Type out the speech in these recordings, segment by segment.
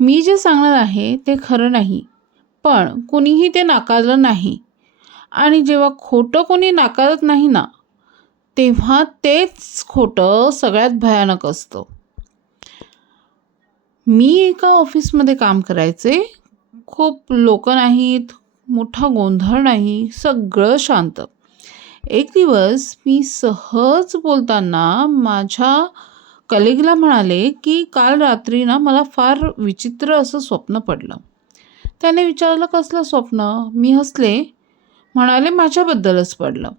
मी जे सांगणार आहे ते खरं नाही, पण कुणीही ते नाकारलं नाही. आणि जेव्हा खोटं कोणी नाकारत नाही ना, तेव्हा तेच खोटं सगळ्यात भयानक असतं. मी एका ऑफिसमध्ये काम करायचे. खूप लोकं नाहीत, मोठा गोंधळ नाही, सगळं शांत. एक दिवस मी सहज बोलताना माझ्या कलिगला म्हणाले, की काल रात्री ना मला फार विचित्र असं स्वप्न पडलं. त्याने विचारलं, कसलं स्वप्न? मी हसले. म्हणाले, माझ्याबद्दलच पडलं.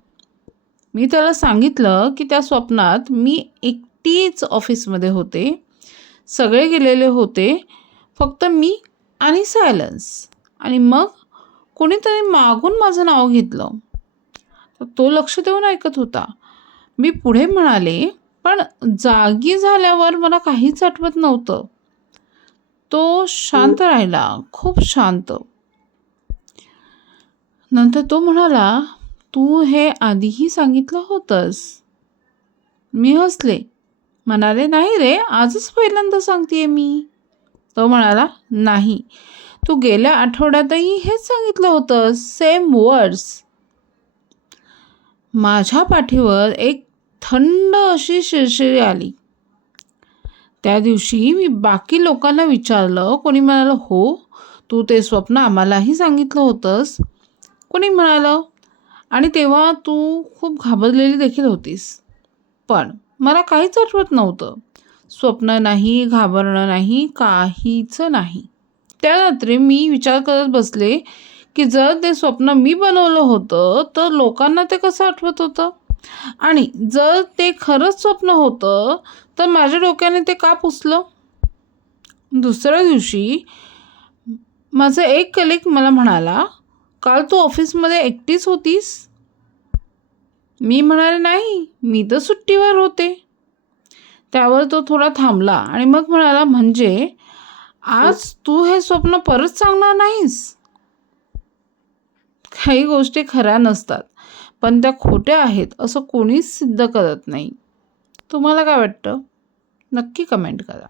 मी त्याला सांगितलं, की त्या स्वप्नात मी एकटीच ऑफिसमध्ये होते. सगळे गेलेले होते. फक्त मी आणि सायलन्स. आणि मग कोणीतरी मागून माझं नाव घेतलं. तर तो लक्ष देऊन ऐकत होता. मी पुढे म्हणाले, पण जागी झाल्यावर मला काहीच आठवत नव्हतं. तो शांत राहिला, खूप शांत. नंतर तो म्हणाला, तू हे आधीही सांगितलं होतंस. मी हसले. म्हणाले, नाही रे, आजच पहिल्यांदा सांगतेय मी. तो म्हणाला, नाही, तू गेल्या आठवड्यातही हेच सांगितलं होतंस, सेम वर्ड्स. माझ्या पाठीवर एक थंड अशी शिरशिरी आली. त्या दिवशी मी बाकी लोकांना विचारलं. कोणी म्हणालं, हो, तू ते स्वप्न आम्हालाही सांगितलं होतंस. कोणी म्हणालं, आणि तेव्हा तू खूप घाबरलेली देखील होतीस. पण मला काहीच आठवत नव्हतं. स्वप्न नाही, घाबरणं नाही, काहीच नाही. त्या रात्री मी विचार करत बसले, की जर ते स्वप्न मी बनवलं होतं तर लोकांना ते कसं आठवत होतं, आणि जर ते खरंच स्वप्न होतं तर माझ्या डोक्याने ते का पुसलं. दुसऱ्या दिवशी माझा एक कलिग मला म्हणाला, काल तू ऑफिसमध्ये एकटीच होतीस? मी म्हणाले, नाही, मी तर सुट्टीवर होते. त्यावर तो थोडा थांबला आणि मग म्हणाला, म्हणजे आज तू हे स्वप्न परत सांगणार नाहीस? काही गोष्टी खऱ्या नसतात, पण त्या खोट्या आहेत असं कोणीच सिद्ध करत नाही. तुम्हाला काय वाटतं? नक्की कमेंट करा.